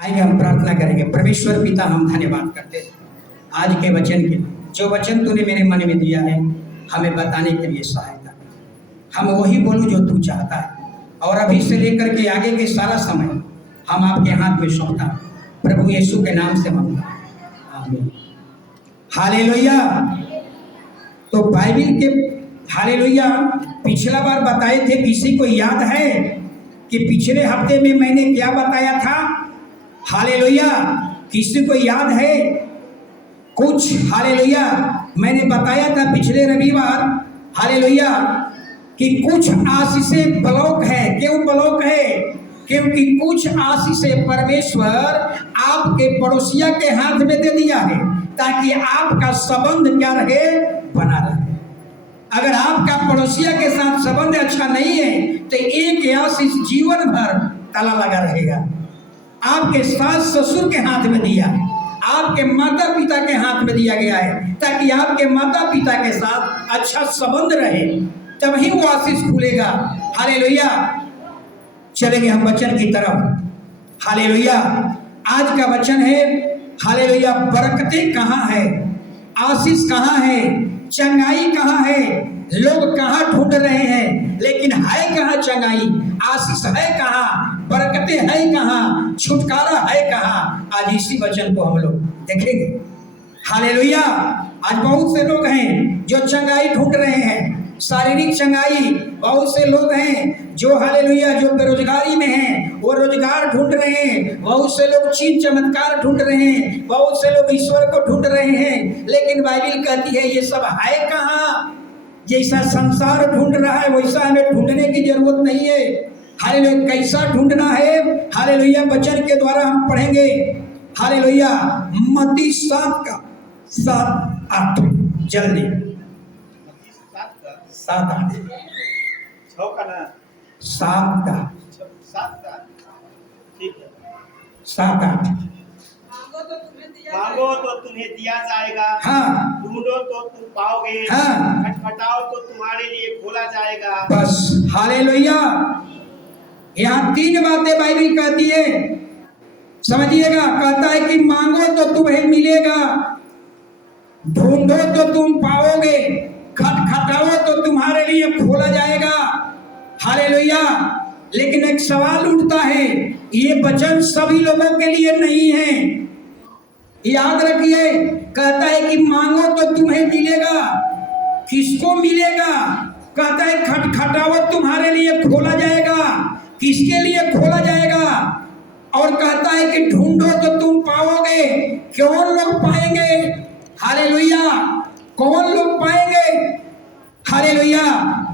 आइए हम प्रार्थना करेंगे। परमेश्वर पिता, हम धन्यवाद करते हैं आज के वचन के लिए। जो वचन तूने मेरे मन में दिया है हमें बताने के लिए सहायता कर। हम वही बोलूं जो तू चाहता है, और अभी से लेकर के आगे के सारा समय हम आपके हाथ में सौंपता है। प्रभु यीशु के नाम से मांगता हूं, आमीन। हालेलुया। तो बाइबिल के हालेलुया पिछला बार बताए थे, किसी को याद है कि पिछले हफ्ते में मैंने क्या बताया था? हालेलुया, किसी को याद है कुछ? हालेलुया, मैंने बताया था पिछले रविवार हालेलुया कि कुछ आशीषें ब्लॉक है। क्यों ब्लॉक है? क्योंकि कुछ आशीषें परमेश्वर आपके पड़ोसिया के हाथ में दे दिया है ताकि आपका संबंध क्या रहे? बना रहे। अगर आपका पड़ोसिया के साथ संबंध अच्छा नहीं है तो एक आशीष जीवन भर ताला लगा रहेगा। आपके सास ससुर के हाथ में दिया है, आपके माता पिता के हाथ में दिया गया है ताकि आपके माता पिता के साथ अच्छा संबंध रहे, तभी वो आशीष खुलेगा। हालेलुया। चलेंगे हम वचन की तरफ। हालेलुया। आज का वचन है हालेलुया, बरकतें कहाँ है, आशीष कहाँ है, चंगाई कहाँ है? लोग कहाँ ढूंढ रहे हैं, लेकिन है कहाँ चंगाई? आशीष है कहाँ? बरकतें है कहाँ? छुटकारा है कहाँ? आज इसी वचन को हम लोग देखेंगे। हालेलुया। आज बहुत से लोग हैं जो चंगाई ढूंढ रहे हैं, शारीरिक चंगाई। बहुत से लोग हैं जो हालेलुया जो बेरोजगारी में हैं, वो रोजगार ढूंढ रहे हैं। बहुत से लोग चीज चमत्कार ढूंढ रहे हैं, बहुत से लोग ईश्वर को ढूंढ रहे हैं। लेकिन बाइबिल कहती है ये सब है कहाँ? जैसा संसार ढूंढ रहा है वैसा हमें ढूंढने की जरूरत नहीं है। हालेलुया, कैसा ढूंढना है? हालेलुया वचन के द्वारा हम पढ़ेंगे। हालेलुया, मत्ती 7:7-8 जल्दी 7-8 7-8 मांगो तो तुम्हें दिया जाएगा, हाँ। ढूंढो तो तुम पाओगे, हाँ। खटखटाओ तो तुम्हारे लिए खोला जाएगा। बस हालेलुया। यहाँ 3 बातें बाइबिल कहती है, समझिएगा। कहता है कि मांगो तो तुम्हें मिलेगा, ढूंढो तो तुम पाओगे, खटखटाओ तो तुम्हारे लिए खोला जाएगा। हालेलुया। लेकिन एक सवाल उठता है, ये वचन सभी लोगों के लिए नहीं है। याद रखिए, कहता है कि मांगो तो तुम्हें मिलेगा। किसको मिलेगा? कहता है खटखटाओ तुम्हारे लिए खोला जाएगा। किसके लिए खोला जाएगा? और कहता है कि ढूंढो तो तुम पाओगे। कौन लोग पाएंगे? हालेलुया, कौन लोग पाएंगे? हालेलुया।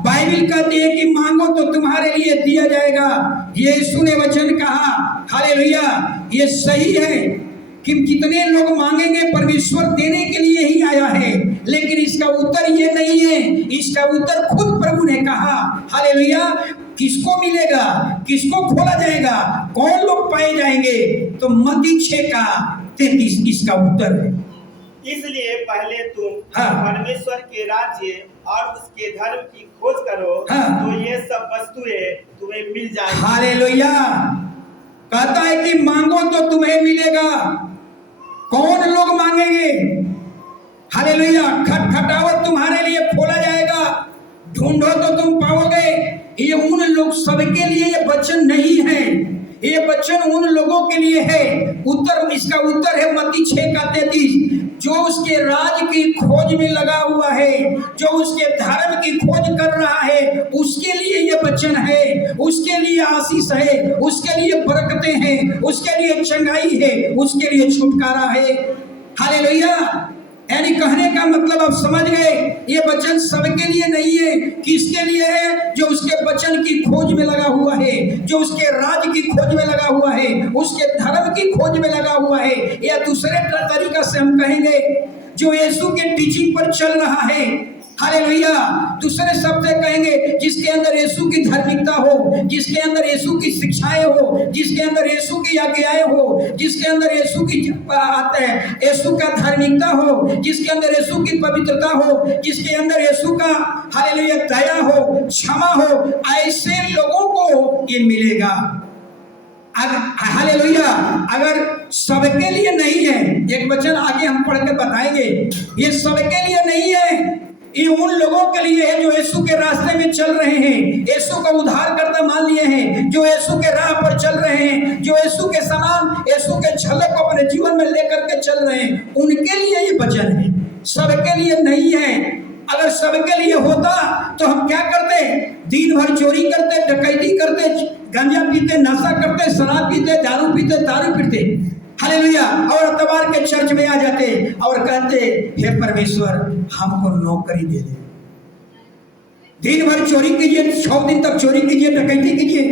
बाइबिल कहती है कि मांगो तो तुम्हारे लिए दिया जाएगा। यीशु ने वचन कहा, हालेलुया, ये सही है कि जितने लोग मांगेंगे परमेश्वर देने के लिए ही आया है। लेकिन इसका उत्तर ये नहीं है, इसका उत्तर खुद प्रभु ने कहा। हालेलुया। किसको मिलेगा, किसको खोला जाएगा, कौन लोग पाए जाएंगे? तो मत्ती 6:33 इसका उत्तर है। इसलिए पहले तुम हाँ। परमेश्वर के राज्य और उसके धर्म की खोज करो, हाँ। तो ये सब वस्तुएं तुम्हें मिल जाएंगी। हालेलुया। कहता है कि मांगो तो तुम्हें मिलेगा। कौन लोग मांगेंगे? हालेलुया। खटखटाओ तुम्हारे लिए खोला जाएगा, ढूंढो तो तुम पाओगे। ये उन लोग सबके लिए ये वचन नहीं है, ये वचन उन लोगों के लिए है। उत्तर, इसका उत्तर है मत्ती 6:33। जो उसके राज की खोज में लगा हुआ है, जो उसके धर्म की खोज कर रहा है, उसके लिए ये वचन है, उसके लिए आशीष है, उसके लिए बरकतें हैं, उसके लिए चंगाई है, उसके लिए छुटकारा है। हालेलुया। यानी कहने का मतलब आप समझ गए, ये वचन सबके लिए नहीं है। किसके लिए है? जो उसके वचन की खोज में लगा हुआ है, जो उसके राज की खोज में लगा हुआ है, उसके धर्म की खोज में लगा हुआ है। या दूसरे तरीका से हम कहेंगे, जो यीशु के टीचिंग पर चल रहा है। हालेलुया। दूसरे शब्द कहेंगे, जिसके अंदर यीशु की धार्मिकता हो, जिसके अंदर यीशु की शिक्षाएं हो, जिसके अंदर यीशु की आज्ञाएं हो, जिसके अंदर यीशु की यीशु का धार्मिकता हो, जिसके अंदर यीशु की पवित्रता हो, जिसके अंदर यीशु का हालेलुया दया हो, क्षमा हो, ऐसे लोगों को ये मिलेगा। हालेलुया, अगर सबके लिए नहीं है, एक वचन आगे हम पढ़ के बताएंगे, ये सबके लिए नहीं है, ये उन लोगों के लिए है जो यीशु के रास्ते में चल रहे हैं, यीशु का उद्धार करता मान लिए हैं, जो यीशु के राह पर चल रहे हैं, जो यीशु के समान, यीशु के झलक को अपने जीवन में लेकर के चल रहे हैं, उनके लिए ये वचन है, सबके लिए नहीं है। अगर सबके लिए होता तो हम क्या करते? दिन भर चोरी करते, डकैती करते, गांजा पीते, नशा करते, शराब पीते, दारू पीते, हालेलुया, और इतवार के चर्च में आ जाते और कहते, हे परमेश्वर हमको नौकरी दे दे। दिन भर चोरी कीजिए, 6 दिन तक चोरी कीजिए, डकैती कीजिए,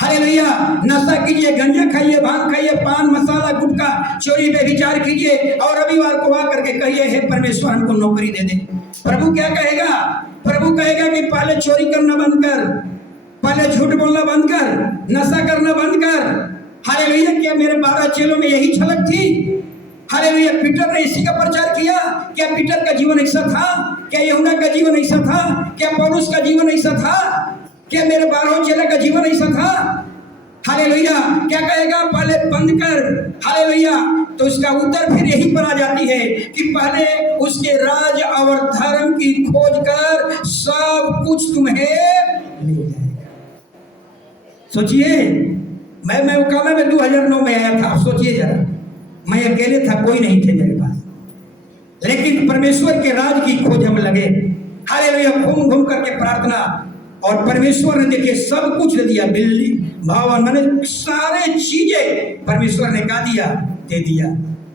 हालेलुया, नशा कीजिए, गंजा खाइए, भांग खाइए, पान मसाला गुटखा, चोरी व्यभिचार कीजिए, और रविवार को आ करके कहिए, हे परमेश्वर हमको नौकरी दे दे। प्रभु क्या कहेगा? प्रभु कहेगा कि पहले चोरी करना बंद कर, पहले झूठ बोलना बंद कर, नशा करना बंद कर। हालेलुया, क्या मेरे 12 चेलों में यही झलक थी? हालेलुया, पीटर ने इसी का प्रचार किया? क्या पीटर का जीवन ऐसा था? क्या यूहन्ना का जीवन ऐसा था? क्या पौलुस का जीवन ऐसा था? क्या मेरे 12 चेलों का जीवन ऐसा था? हालेलुया, क्या कहेगा? पहले बंद कर। हालेलुया, तो इसका उत्तर फिर यही पर आ जाती है कि पहले उसके राज और धर्म की खोज कर, सब कुछ तुम्हें मिल जाएगा। सोचिए, मैं उकामा में 2009 में आया था। सोचिए जरा, मैं अकेले था, कोई नहीं थे मेरे पास, लेकिन परमेश्वर के राज की खोज हम लगे। हालेलुया, घूम घूम करके प्रार्थना, और परमेश्वर ने देखिए सब कुछ दे दिया, बिल्ली भवन, मैंने सारे चीजें परमेश्वर ने क्या दिया? दे दिया।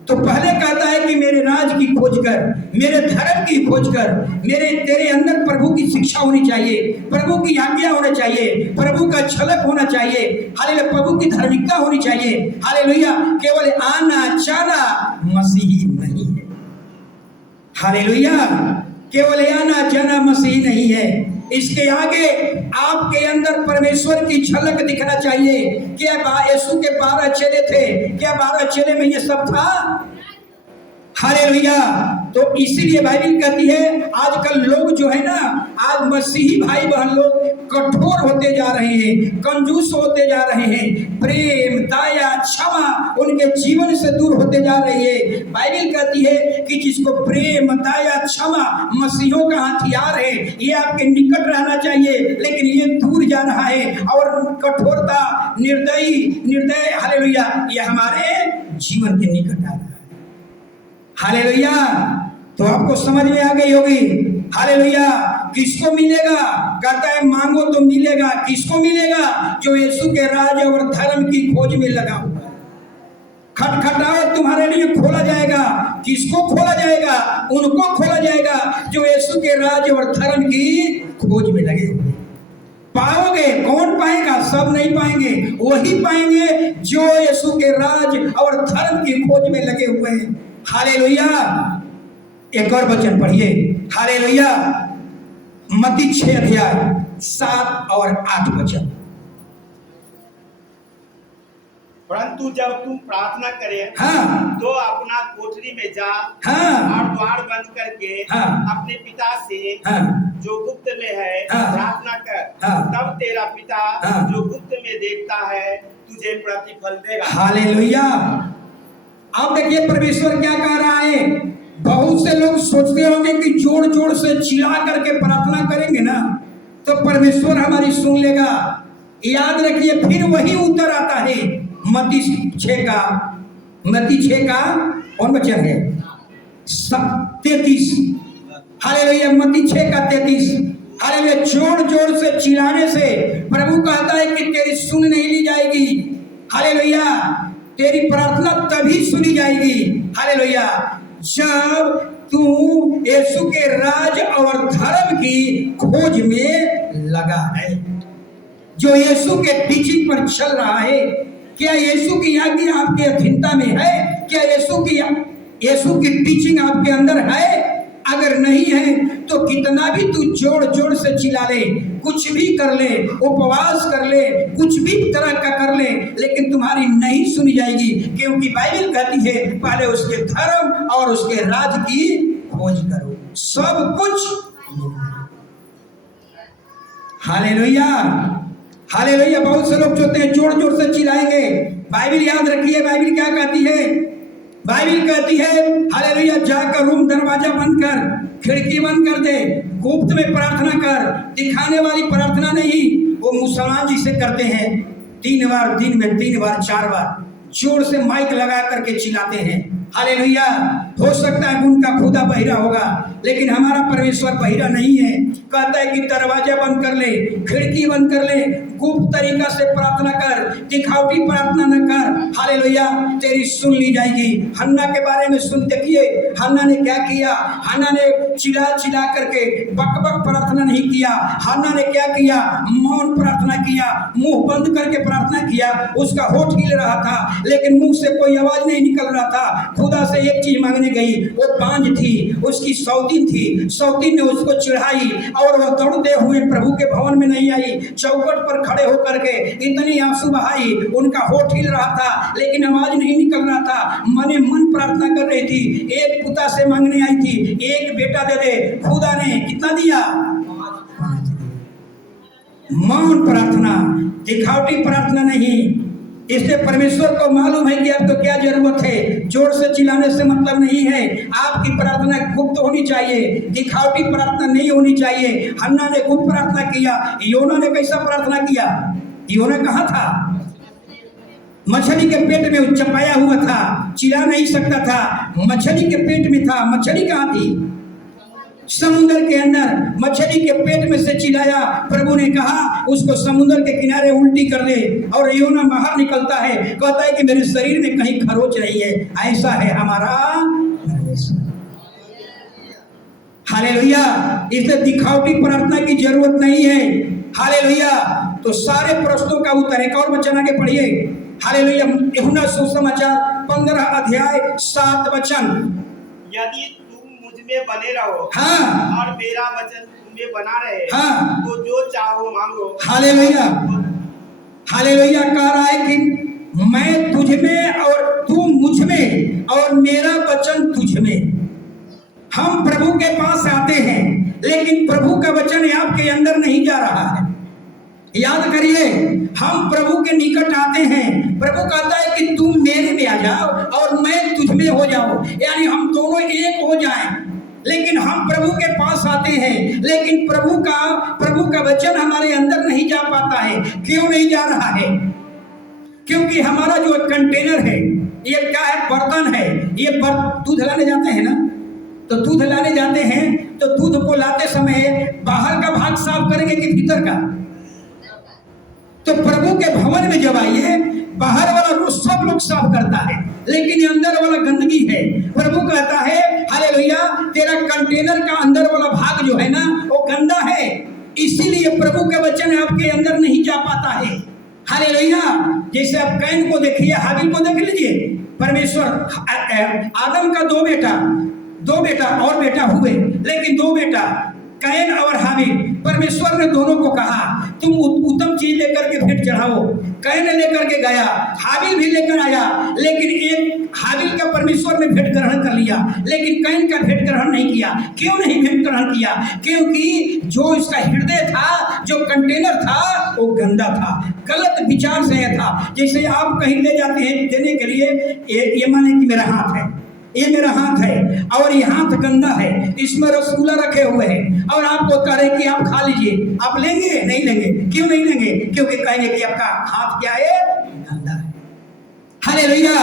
तो पहले कहता है कि मेरे राज की खोज कर, मेरे धर्म की खोज कर, तेरे अंदर प्रभु की शिक्षा होनी चाहिए, प्रभु की आज्ञा होना चाहिए, प्रभु का झलक होना चाहिए, हालेलुया, प्रभु की धार्मिकता होनी चाहिए। हालेलुया, केवल आना जाना मसीही नहीं है। हालेलुया, केवल आना जाना मसीही नहीं है। इसके आगे आपके अंदर परमेश्वर की झलक दिखना चाहिए। क्या यीशु के 12 चेले थे? क्या 12 चेले में ये सब था? हालेलुया, तो इसीलिए बाइबल कहती है आजकल लोग जो है ना, आज मसीही भाई बहन लोग कठोर होते जा रहे हैं, कंजूस होते जा रहे हैं, प्रेम दया क्षमा उनके जीवन से दूर होते जा रही है। बाइबल कहती है कि जिसको प्रेम दया क्षमा मसीहों का हथियार है, ये आपके निकट रहना चाहिए, लेकिन ये दूर जा रहा है, और कठोरता निर्दय हालेलुया, ये हमारे जीवन के निकट आ रहा है। हालेलुया, तो आपको समझ में आ गई होगी। हालेलुया, किसको मिलेगा? कहता है मांगो तो मिलेगा। किसको मिलेगा? जो यीशु के राज और धर्म की खोज में लगा हुआ है। खटखटाओ, तुम्हारे लिए खोला जाएगा। किसको खोला जाएगा? उनको खोला जाएगा जो यीशु के राज और धर्म की खोज में लगे हुए। पाओगे? कौन पाएगा? सब नहीं पाएंगे, वही पाएंगे जो यीशु के राज और धर्म की खोज में लगे हुए हैं। हालेलुया, एक और वचन पढ़िए। हालेलुया, मत्ती 6 अध्याय 7 और 8 वचन। परंतु जब तुम प्रार्थना करे, हाँ, तो अपना कोठरी में जा, हाँ, और द्वार बंद करके, हाँ, अपने पिता से, हाँ, जो गुप्त में है, हाँ, प्रार्थना कर, हाँ, तब तेरा पिता, हाँ, जो गुप्त में देखता है, तुझे प्रतिफल देगा। हालेलुया, अब देखिए परमेश्वर क्या कह रहा है। बहुत से लोग सोचते होंगे कि जोर जोर से चिल्ला करके प्रार्थना करेंगे ना तो परमेश्वर हमारी सुन लेगा। याद रखिए, फिर वही उत्तर आता है। मत्ती 6 का कौन वचन है? 33। हालेलुया, मत्ती 6 का 33। हालेलुया, जोर जोर से चिल्लाने से प्रभु कहता है कि तेरी सुन नहीं ली जाएगी। हालेलुया, तेरी प्रार्थना तभी सुनी जाएगी। हालेलुया, जब तू यीशु के राज और धर्म की खोज में लगा है, जो यीशु के टीचिंग पर चल रहा है। क्या यीशु की आज्ञा आपके अधीनता में है? क्या यीशु की टीचिंग आपके अंदर है? अगर नहीं है तो कितना भी तू जोर जोर से चिल्ला ले, कुछ भी कर ले, उपवास कर ले, कुछ भी तरह का कर ले, लेकिन तुम्हारी नहीं सुनी जाएगी। क्योंकि बाइबल कहती है पहले उसके धर्म और उसके राज की खोज करो, सब कुछ। Hallelujah, hallelujah. बहुत से लोग जोते हैं, जोर जोर से चिल्लाएंगे। बाइबिल याद रखिए, बाइबिल क्या कहती है? बाइबिल कहती है हालेलुया, जाकर रूम दरवाजा बंद कर, खिड़की बंद कर दे, गुप्त में प्रार्थना कर। दिखाने वाली प्रार्थना नहीं, वो मुसलमान जिसे करते हैं 3 बार दिन में, 3 बार 4 बार जोर से माइक लगा करके चिल्लाते हैं। हालेलुया। हो सकता है उनका खुदा बहिरा होगा, लेकिन हमारा परमेश्वर बहिरा नहीं है। कहता है कि दरवाजा बंद कर ले, खिड़की बंद कर ले, गुप्त तरीका से प्रार्थना कर, दिखावटी प्रार्थना न कर। हालेलुया, तेरी सुन ली जाएगी। हन्ना के बारे में सुन, देखिए हन्ना ने क्या किया। हन्ना ने चिल्ला चिल्ला करके बक बक प्रार्थना नहीं किया। हन्ना ने क्या किया? मौन प्रार्थना किया, मुंह बंद करके प्रार्थना किया। उसका होठ हिल रहा था, लेकिन मुंह से कोई आवाज नहीं निकल रहा था। खुदा से एक चीज मांगने गई, वो बांझ थी, उसकी सौतीन थी। सौतीन ने उसको चिढ़ाई और वह दौड़ते हुए प्रभु के भवन में नहीं आई। चौखट पर खड़े होकर के इतनी आंसू बहाई, उनका होठ हिल रहा था लेकिन आवाज नहीं निकल रहा था। मने मन प्रार्थना कर रही थी। एक पुता से मांगने आई थी, एक बेटा दे दे। खुदा ने कितना दिया? 5 दिया। मौन प्रार्थना, दिखावटी प्रार्थना नहीं। इसलिए परमेश्वर को मालूम है कि आपको क्या जरूरत है। जोर से चिल्लाने से मतलब नहीं है। आपकी प्रार्थना गुप्त होनी चाहिए, दिखावटी प्रार्थना नहीं होनी चाहिए। हन्ना ने गुप्त प्रार्थना किया। योना ने कैसा प्रार्थना किया? योना कहाँ था? मछली के पेट में चपाया हुआ था, चिल्ला नहीं सकता था। मछली के पेट में था। मछली कहाँ थी? समुद्र के अंदर। मछली के पेट में से चिल्लाया। प्रभु ने कहा उसको समुद्र के किनारे उल्टी कर दे, और योना बाहर निकलता है, कहता है कि मेरे शरीर में कहीं खरोच रही है। ऐसा है हमारा परमेश्वर। हालेलुया। इसलिए दिखावटी प्रार्थना की जरूरत नहीं है। हालेलुया। तो सारे प्रश्नों का उत्तर, एक और वचन आगे पढ़िए। हालेलुया। यूहन्ना सुसमाचार 15 अध्याय 7 वचन। यदि तुम मुझ में बने रहो, हाँ, और मेरा वचन तुम में बना रहे, हाँ, तो जो चाहो मांगो। हालेलुया। हालेलुया। कह रहा है कि मैं तुझ में और तू मुझ में और मेरा वचन तुझ में। हम प्रभु के पास आते हैं, लेकिन प्रभु का वचन आपके अंदर नहीं जा रहा है। याद करिए, हम प्रभु के निकट आते हैं, प्रभु कहता है कि तुम मेरे में आ जाओ और मैं तुझ में हो जाऊं, यानी हम दोनों एक हो जाएं। लेकिन हम प्रभु के पास आते हैं, लेकिन प्रभु का वचन हमारे अंदर नहीं जा पाता है। क्यों नहीं जा रहा है? क्योंकि हमारा जो कंटेनर है, ये क्या है? बर्तन है। ये दूध लाने जाते हैं ना, तो दूध लाने जाते हैं तो दूध को लाते समय बाहर का भाग साफ करेंगे कि भीतर का? तो प्रभु के भवन में जब आइए, बाहर वाला रोज सब लोग साफ करता है, लेकिन ये अंदर वाला गंदगी है। प्रभु कहता है हालेलुया, तेरा कंटेनर का अंदर वाला भाग जो है ना, वो गंदा है। इसीलिए प्रभु का वचन आपके अंदर नहीं जा पाता है। हालेलुया। जैसे आप कैन को देखिए, हाबिल को देख लीजिए। परमेश्वर आदम का दो बेटा और बेटा हुए, लेकिन 2 बेटा कैन और हाबिल। परमेश्वर ने दोनों को कहा तुम उत्तम चीज लेकर के भेंट चढ़ाओ। कैन लेकर के गया, हाबिल भी लेकर आया, लेकिन एक हाबिल का परमेश्वर ने भेंट ग्रहण कर लिया, लेकिन कैन का भेंट ग्रहण नहीं किया। क्यों नहीं भेंट ग्रहण किया? क्योंकि जो इसका हृदय था, जो कंटेनर था, वो गंदा था, गलत विचार से था। जैसे आप कहीं ले जाते हैं देने के लिए, ये माने कि मेरा हाथ है, ये मेरा हाथ है और ये हाथ गंदा है, इसमें रसगुल्ला रखे हुए हैं, और आपको कह रहे कि आप खा लीजिए। आप लेंगे? नहीं लेंगे। क्यों नहीं लेंगे? क्योंकि कहेंगे कि आपका हाथ क्या है? गंदा है। हालेलुया।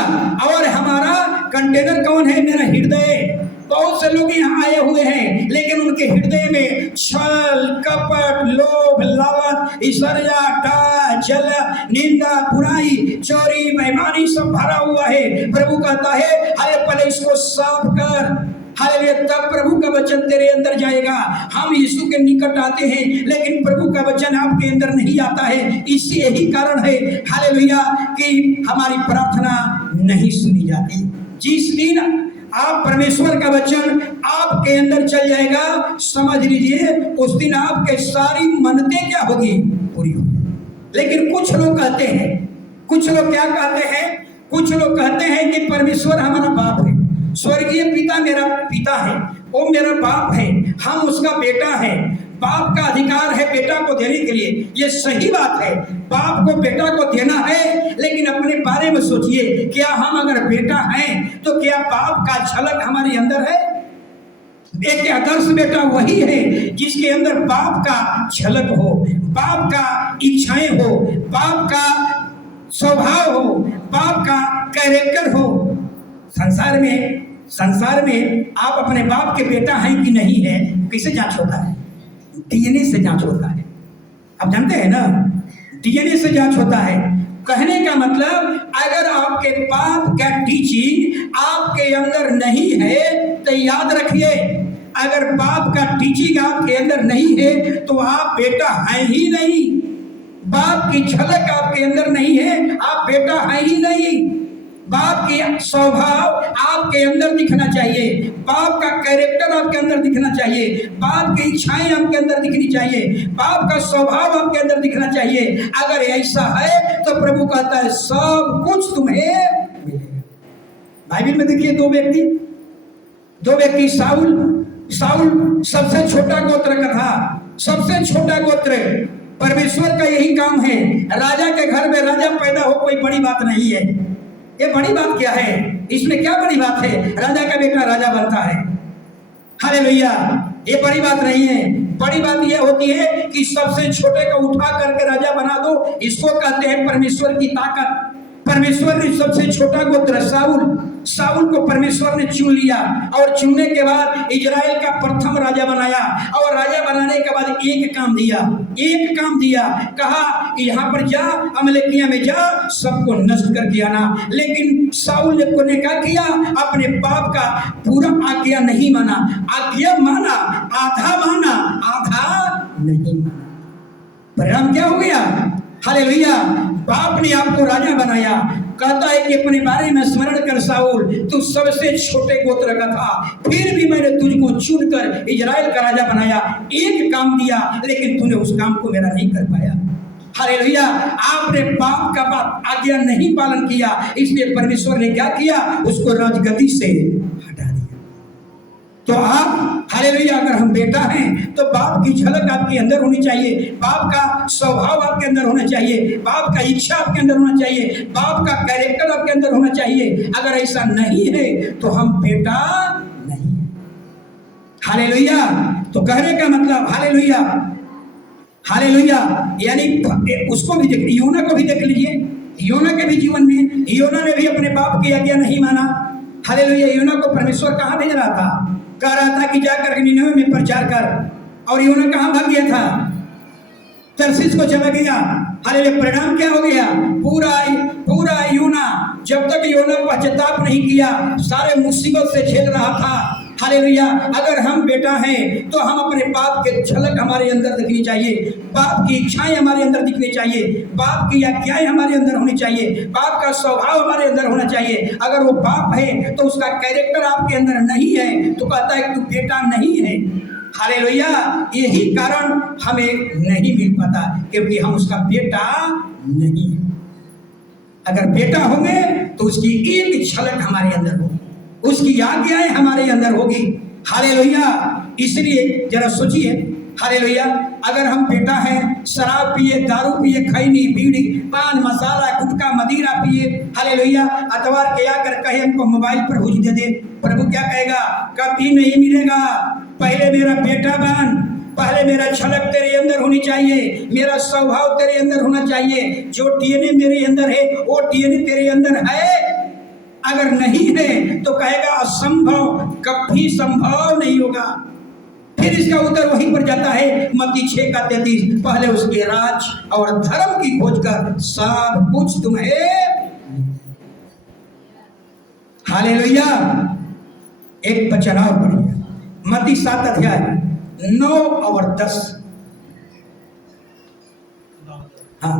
और हमारा कंटेनर कौन है? मेरा हृदय। बहुत से लोग यहाँ आए हुए हैं, लेकिन उनके हृदय में छल, कपट, लोभ, लालच, ईर्ष्या, टाल, जल, निंदा, बुराई, चोरी, बेईमानी सब भरा हुआ है। प्रभु कहता है अरे पहले इसको साफ कर। हालेलुया। तब प्रभु का वचन तेरे अंदर जाएगा। हम यीशु के निकट आते हैं, लेकिन प्रभु का वचन आपके अंदर नहीं आता है। इसी यही कारण है हालेलुया कि हमारी प्रार्थना नहीं सुनी जाती। जिस दिन आप परमेश्वर का वचन आपके अंदर चल जाएगा, समझ लीजिए उस दिन आपके सारी मन्नतें क्या होगी? पूरी होगी। लेकिन कुछ लोग कहते हैं, कुछ लोग क्या कहते हैं? कुछ लोग कहते हैं कि परमेश्वर हमारा बाप है, स्वर्गीय पिता मेरा पिता है, वो मेरा बाप है, हम उसका बेटा है। बाप का अधिकार है बेटा को देने के लिए, ये सही बात है, बाप को बेटा को देना है। लेकिन अपने बारे में सोचिए, क्या हम अगर बेटा हैं तो क्या बाप का झलक हमारे अंदर है? एक आदर्श बेटा वही है जिसके अंदर बाप का झलक हो, बाप का इच्छाएं हो, बाप का स्वभाव हो, बाप का कैरेक्टर हो। संसार में आप अपने बाप के बेटा हैं कि नहीं है, कैसे जांच होता है? डीएनए से जांच होता है। आप जानते हैं ना, डीएनए से जांच होता है। कहने का मतलब, अगर आपके बाप का टीचिंग आपके अंदर नहीं है तो याद रखिए, अगर बाप का टीचिंग आपके अंदर नहीं है तो आप बेटा हैं ही नहीं। बाप की झलक आपके अंदर नहीं है, आप बेटा हैं ही नहीं। बाप के स्वभाव आपके अंदर दिखना चाहिए, बाप का कैरेक्टर आपके अंदर दिखना चाहिए, बाप की इच्छाएं आपके अंदर दिखनी चाहिए, बाप का स्वभाव आपके अंदर दिखना चाहिए। अगर ऐसा है तो प्रभु कहता है सब कुछ तुम्हें मिलेगा। बाइबल में देखिए दो व्यक्ति साउल सबसे छोटा गोत्र का था, सबसे छोटा गोत्र। परमेश्वर का यही काम है, राजा के घर में राजा पैदा हो कोई बड़ी बात नहीं है। ये बड़ी बात क्या है? इसमें क्या बड़ी बात है? राजा का बेटा राजा बनता है, हालेलुया। ये बड़ी बात नहीं है। बड़ी बात यह होती है कि सबसे छोटे को उठा करके राजा बना दो, इसको कहते हैं परमेश्वर की ताकत। परमेश्वर ने सबसे छोटा गोत्र साउल को परमेश्वर ने चुन लिया, और चुनने के बाद इजराइल का प्रथम राजा बनाया। और राजा बनाने के बाद एक काम दिया, कहा कि यहाँ पर जा, अमलेकिया में जा, सबको नष्ट करके आना। लेकिन साउल ने क्या किया? अपने बाप का पूरा आज्ञा नहीं माना, आज्ञा माना, आधा नहीं माना। परिणाम क्या हो गया? हालेलुया। बाप ने आपको राजा बनाया, कहता है कि अपने बारे में स्मरण कर साउल, तू सबसे छोटे गोत्र का था, फिर भी मैंने तुझको चुनकर इजराइल का राजा बनाया। एक काम दिया, लेकिन तूने उस काम को मेरा नहीं कर पाया। हालेलुया। आपने बाप का आज्ञा नहीं पालन किया, इसलिए परमेश्वर ने क्या किया? उसको राजगद्दी से हटा दिया। तो आप, हालेलुया, अगर हम बेटा हैं तो बाप की झलक आपके अंदर होनी चाहिए, बाप का स्वभाव आपके अंदर होना चाहिए, बाप का इच्छा आपके अंदर होना चाहिए, बाप का कैरेक्टर आपके अंदर होना चाहिए। अगर ऐसा नहीं है तो हम बेटा नहीं। हालेलुया। तो कहने का मतलब, हालेलुया, यानी उसको भी देख, योना को भी देख लीजिए। योना के भी जीवन में, योना ने भी अपने बाप की आज्ञा नहीं माना। हालेलुया। योना को परमेश्वर कहाँ भेज रहा था? कह रहा था कि जाकर निनवे में प्रचार कर, और योना कहाँ भाग गया था? तरसीस को चला गया। हालेलुया। परिणाम क्या हो गया? पूरा योना, जब तक योना पश्चाताप नहीं किया, सारे मुसीबत से झेल रहा था। हालेलुया। अगर हम बेटा हैं तो हम अपने बाप के झलक हमारे अंदर दिखनी चाहिए, बाप की इच्छाएं हमारे अंदर दिखनी चाहिए, बाप की आज्ञाएं हमारे अंदर होनी चाहिए, बाप का स्वभाव हमारे अंदर होना चाहिए। अगर वो बाप है तो उसका कैरेक्टर आपके अंदर नहीं है तो कहता है कि तू बेटा नहीं है। हालेलुया। यही कारण हमें नहीं मिल पाता, क्योंकि हम उसका बेटा नहीं है। अगर बेटा होंगे तो उसकी एक झलक हमारे अंदर होगी, उसकी आज्ञाएं हमारे अंदर होगी। हालेलुया। इसलिए जरा सोचिए, हालेलुया, अगर हम बेटा हैं, शराब पिए, दारू पिए, खैनी, बीड़ी, पान मसाला, गुटखा, मदिरा पिए, हालेलुया, अतवार के आकर कहे हमको मोबाइल पर हुज दे दे, प्रभु क्या कहेगा? कभी नहीं मिलेगा। पहले मेरा बेटा बन, पहले मेरा झलक तेरे अंदर होनी चाहिए, मेरा स्वभाव तेरे अंदर होना चाहिए। जो डीएनए मेरे अंदर है वो डीएनए तेरे अंदर है। अगर नहीं है तो कहेगा असंभव, कभी संभव नहीं होगा। फिर इसका उत्तर वहीं पर जाता है, मत्ती 6:33, पहले उसके राज और धर्म की खोज कर सब कुछ तुम्हें। हालेलुया। एक वचन और पढ़िए, मत्ती 7:9 और 10। हाँ।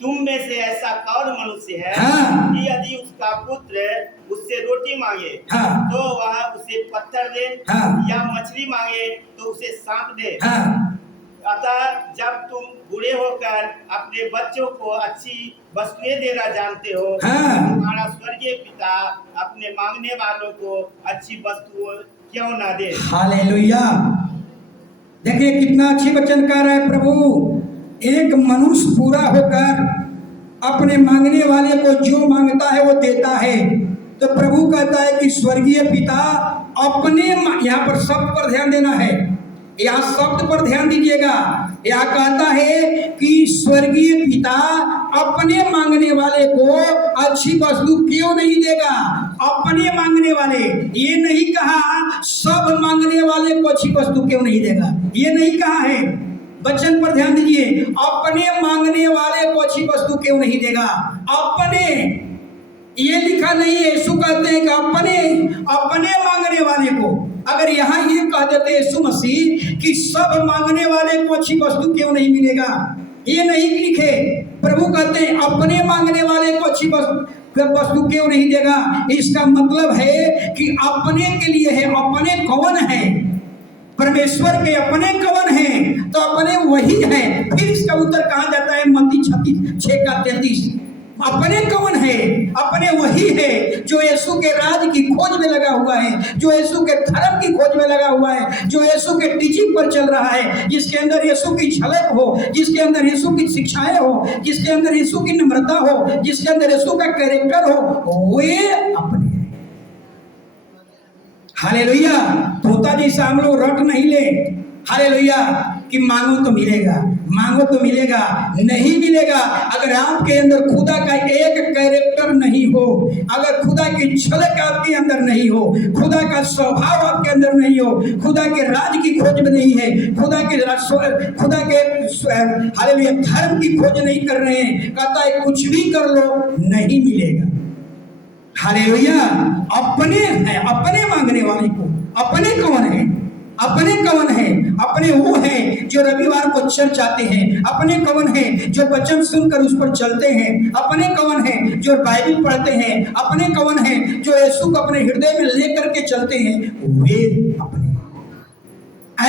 तुम में से ऐसा कौन मनुष्य है हाँ। कि यदि उसका पुत्र उससे रोटी मांगे हाँ। तो वह उसे पत्थर दे, हाँ। या मछली मांगे तो उसे सांप दे? हाँ। अतः जब तुम बूढ़े होकर अपने बच्चों को अच्छी वस्तुएं देना जानते हो, हाँ। तो तुम्हारा स्वर्गीय पिता अपने मांगने वालों को अच्छी वस्तुएं क्यों ना दे? हालेलुया। देखिए कितना अच्छी वचन कह रहा है प्रभु। एक मनुष्य पूरा होकर अपने मांगने वाले को जो मांगता है वो देता है। तो प्रभु कहता है कि स्वर्गीय पिता अपने, यहाँ पर शब्द पर ध्यान देना है, यहाँ शब्द पर ध्यान दीजिएगा। यहाँ कहता है कि स्वर्गीय पिता अपने मांगने वाले को अच्छी वस्तु क्यों नहीं देगा। अपने मांगने वाले, ये नहीं कहा सब मांगने वाले को अच्छी वस्तु क्यों नहीं देगा, ये नहीं कहा है। वचन पर ध्यान दीजिए, अपने मांगने वाले को अच्छी वस्तु क्यों नहीं देगा। अपने, ये लिखा नहीं है। यीशु कहते हैं कि अपने मांगने वाले को। अगर यहाँ ये कह देते यीशु मसीह कि सब मांगने वाले को अच्छी वस्तु क्यों नहीं मिलेगा, ये नहीं लिखे। प्रभु कहते हैं अपने मांगने वाले को अच्छी वस्तु क्यों नहीं देगा। इसका मतलब है कि अपने के लिए है। अपने कौन है? परमेश्वर के अपने कौन हैं? तो अपने वही हैं। फिर इसका उत्तर कहाँ जाता है? मत्ती 6:33। अपने कौन है? अपने वही है जो यीशु के राज की खोज में लगा हुआ है, जो यीशु के धर्म की खोज में लगा हुआ है, जो यीशु के टीचिंग पर चल रहा है, जिसके अंदर यीशु की झलक हो, जिसके अंदर यीशु की शिक्षाएं हो, जिसके अंदर यीशु की नम्रता हो, जिसके अंदर यीशु का कैरेक्टर हो, वे अपने। हालेलुया। तोता जैसा हम लोग रट नहीं ले, हालेलुया, कि मांगो तो मिलेगा, मांगो तो मिलेगा, नहीं मिलेगा। अगर आपके अंदर खुदा का एक कैरेक्टर नहीं हो, अगर खुदा की झलक आपके अंदर नहीं हो, खुदा का स्वभाव आपके अंदर नहीं हो, खुदा के राज की खोज में नहीं है, खुदा के हालेलुया धर्म की खोज नहीं कर रहे हैं, कहता है कुछ भी कर लो नहीं मिलेगा। हालेलुया। अपने हैं, अपने मांगने वाले को। अपने कौन है? अपने कौन है? अपने वो हैं जो रविवार को चर्च आते हैं। अपने कौन है जो वचन सुनकर उस पर चलते हैं। अपने कौन है जो बाइबल पढ़ते हैं। अपने कौन है जो यीशु को अपने हृदय में लेकर के चलते हैं। वे अपने।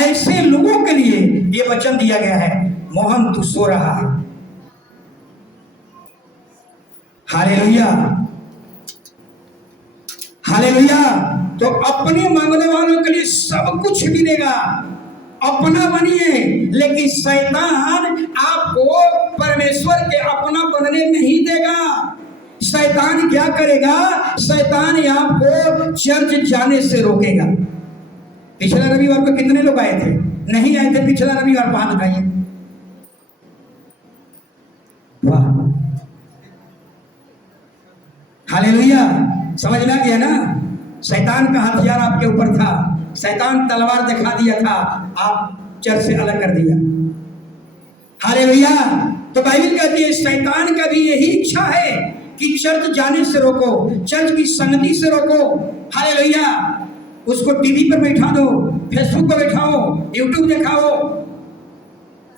ऐसे लोगों के लिए ये वचन दिया गया है। मोहन तू सो रहा है। Hallelujah, hallelujah. तो अपने मांगने वालों के लिए सब कुछ मिलेगा। अपना बनिए, लेकिन शैतान आपको परमेश्वर के अपना बनने नहीं देगा। शैतान क्या करेगा? शैतान आपको चर्च जाने से रोकेगा। पिछला रविवार को कितने लोग आए थे? नहीं आए थे पिछला रविवार, हाथ उठाइए। वाह, हालेलुया। समझ में आ गया ना? शैतान का हथियार आपके ऊपर था। शैतान तलवार दिखा दिया था, आप चर्च से अलग कर दिया। हालेलुया। तो बाइबल कहती है शैतान का भी यही इच्छा है कि चर्च जाने से रोको, चर्च की संगति से रोको। हालेलुया। उसको टीवी पर बैठा दो, फेसबुक पर बैठाओ, यूट्यूब दिखाओ।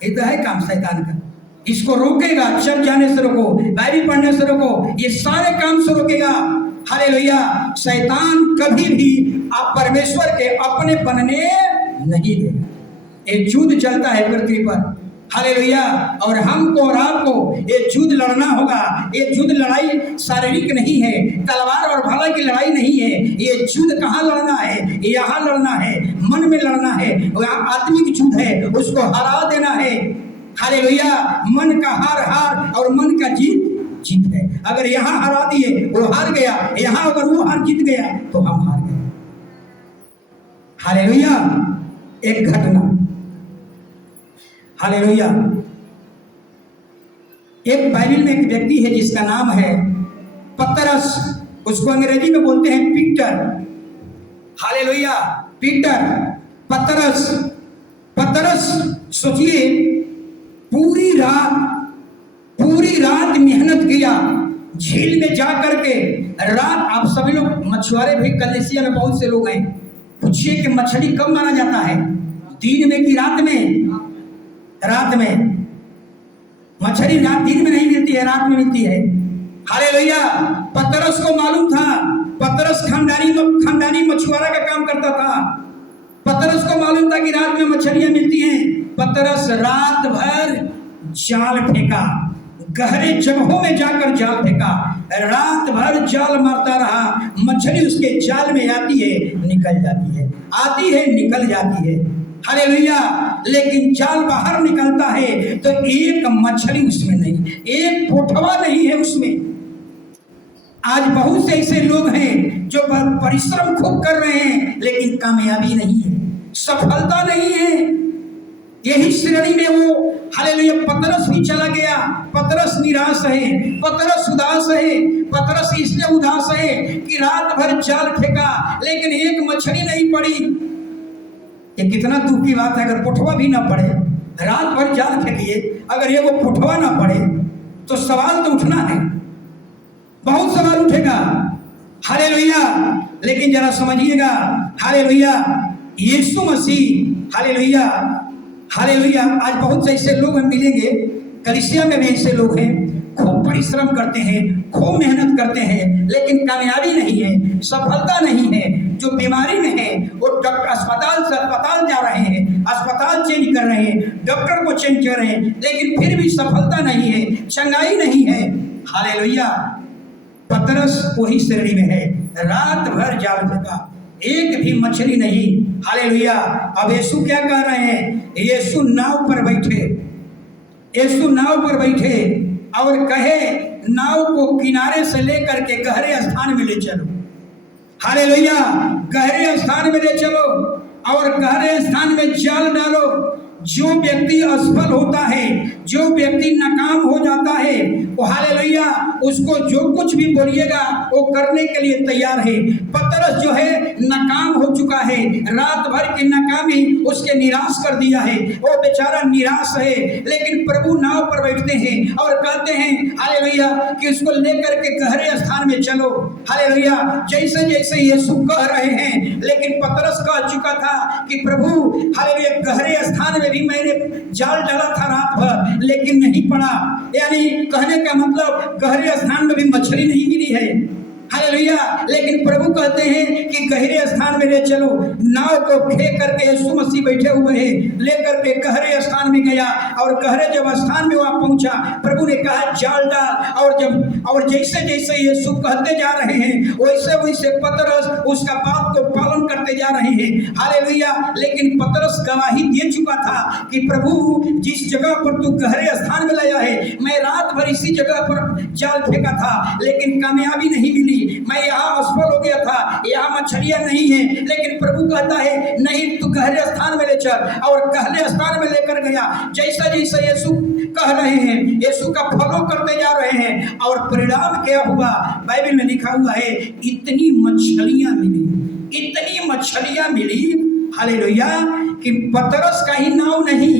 ये तो है काम शैतान का। इसको रोकेगा, चर्च जाने से रोको, बाइबल पढ़ने से रोको, ये सारे काम से रोकेगा। हालेलुया। शैतान कभी भी आप परमेश्वर के अपने बनने नहीं देगा। एक युद्ध चलता है पृथ्वी पर। हालेलुया। और हमको और आपको ये युद्ध लड़ना होगा। ये युद्ध लड़ाई शारीरिक नहीं है, तलवार और भाला की लड़ाई नहीं है। ये युद्ध कहाँ लड़ना है? यहाँ लड़ना है, मन में लड़ना है। आत्मिक युद्ध है, उसको हरा देना है। हालेलुया। मन का हार और मन का जीत है। अगर यहाँ हरा दिए वो हार गया, यहाँ अगर वो हार जीत गया तो हम हार गए। हालेलुया। एक घटना, हालेलुया। एक बाइबल में एक व्यक्ति है जिसका नाम है पतरस। उसको अंग्रेजी में बोलते हैं पीटर। हालेलुया। पीटर, पतरस सोचिए, पूरी रात मेहनत किया झील में जा करके। रात, आप सभी लोग मछुआरे भी, कलेसिया में बहुत से लोग हैं। पूछिए कि मछली कब मारा जाता है? दिन में कि रात में? रात में। मछली दिन में नहीं मिलती है, रात में मिलती है। हालेलुया। पतरस को मालूम था। पतरस खानदानी मछुआरा का काम करता था। पतरस को मालूम था कि रात में मछलियां मिलती हैं। पतरस रात भर जाल फेंका, गहरे जगहों में जाकर जाल फेंका, रात भर जाल मारता रहा। मछली उसके जाल में आती है, निकल जाती है, आती है, निकल जाती है। हालेलुया। लेकिन जाल बाहर निकलता है तो एक मछली उसमें नहीं, एक पोठवा नहीं है उसमें। आज बहुत से ऐसे लोग हैं जो परिश्रम खूब कर रहे हैं लेकिन कामयाबी नहीं है, सफलता नहीं है। यही श्रेणी में वो हालेलुया पतरस भी चला गया। पतरस निराश है, पतरस उदास है। पतरस इसलिए उदास है कि रात भर जाल फेंका लेकिन एक मछली नहीं पड़ी। ये कितना दुख की बात है, अगर पुठवा भी ना पड़े, रात भर जाल फेंकिए, अगर ये वो पुठवा ना पड़े तो सवाल तो उठना है, बहुत सवाल उठेगा। हालेलुया। लेकिन जरा समझिएगा, हालेलुया, यीशु मसीह, हालेलुया, हालेलुया। आज बहुत से ऐसे लोग हम मिलेंगे, कलीसिया में भी ऐसे लोग हैं, खूब परिश्रम करते हैं, खूब मेहनत करते हैं लेकिन कामयाबी नहीं है, सफलता नहीं है। जो बीमारी में है वो डॉक्टर अस्पताल से अस्पताल जा रहे हैं, अस्पताल चेंज कर रहे हैं, डॉक्टर को चेंज कर रहे हैं लेकिन फिर भी सफलता नहीं है, चंगाई नहीं है। हालेलुया। पतरस वही श्रेणी में है, रात भर जाल फेंका, एक भी मछली नहीं। हालेलुया। अब यीशु क्या कह रहे हैं? यीशु नाव पर बैठे, यीशु नाव पर बैठे और कहे नाव को किनारे से लेकर के गहरे स्थान में ले चलो। हालेलुया। गहरे स्थान में ले चलो और गहरे स्थान में जाल डालो। जो व्यक्ति असफल होता है, जो व्यक्ति नाकाम हो जाता है, वो हालेलुया उसको जो कुछ भी बोलिएगा वो करने के लिए तैयार है। पतरस जो है नाकाम हो चुका है, रात भर की नाकामी उसके निराश कर दिया है, वो बेचारा निराश है। लेकिन प्रभु नाव पर बैठते हैं और कहते हैं हालेलुया कि उसको लेकर के गहरे स्थान में चलो। हालेलुया। जैसे जैसे यीशु कह रहे हैं, लेकिन पतरस कह चुका था कि प्रभु हालेलुया गहरे स्थान में भी मैंने जाल डाला था रात भर लेकिन नहीं पड़ा। यानी कहने का मतलब गहरे स्थान में भी मछली नहीं मिली है। हालेलुया। लेकिन प्रभु कहते हैं कि गहरे स्थान में ले चलो। नाव को फेंक करके यीशु मसीह बैठे हुए हैं, लेकर के गहरे स्थान में गया और गहरे जब स्थान में वहां पहुंचा, प्रभु ने कहा जाल डाल। और जैसे जैसे यीशु कहते जा रहे हैं वैसे वैसे पतरस उसका बात को पालन करते जा रहे हैं। हालेलुया। लेकिन पतरस गवाही दे चुका था कि प्रभु जिस जगह पर तू गहरे स्थान में लाया है, मैं रात भर इसी जगह पर जाल फेंका था लेकिन कामयाबी नहीं मिली, मैं यहाँ असफल हो गया था, यहाँ मछलियां नहीं है। लेकिन प्रभु कहता है नहीं, तू गहरे स्थान में ले चल, और गहरे स्थान में लेकर गया। जैसा जैसा यीशु कह रहे हैं, यीशु का फॉलो करते जा रहे हैं और परिणाम क्या हुआ? बाइबल में लिखा हुआ है इतनी मछलियां मिली, इतनी मछलियां मिली, हालेलुया, कि पतरस का ही नाव नहीं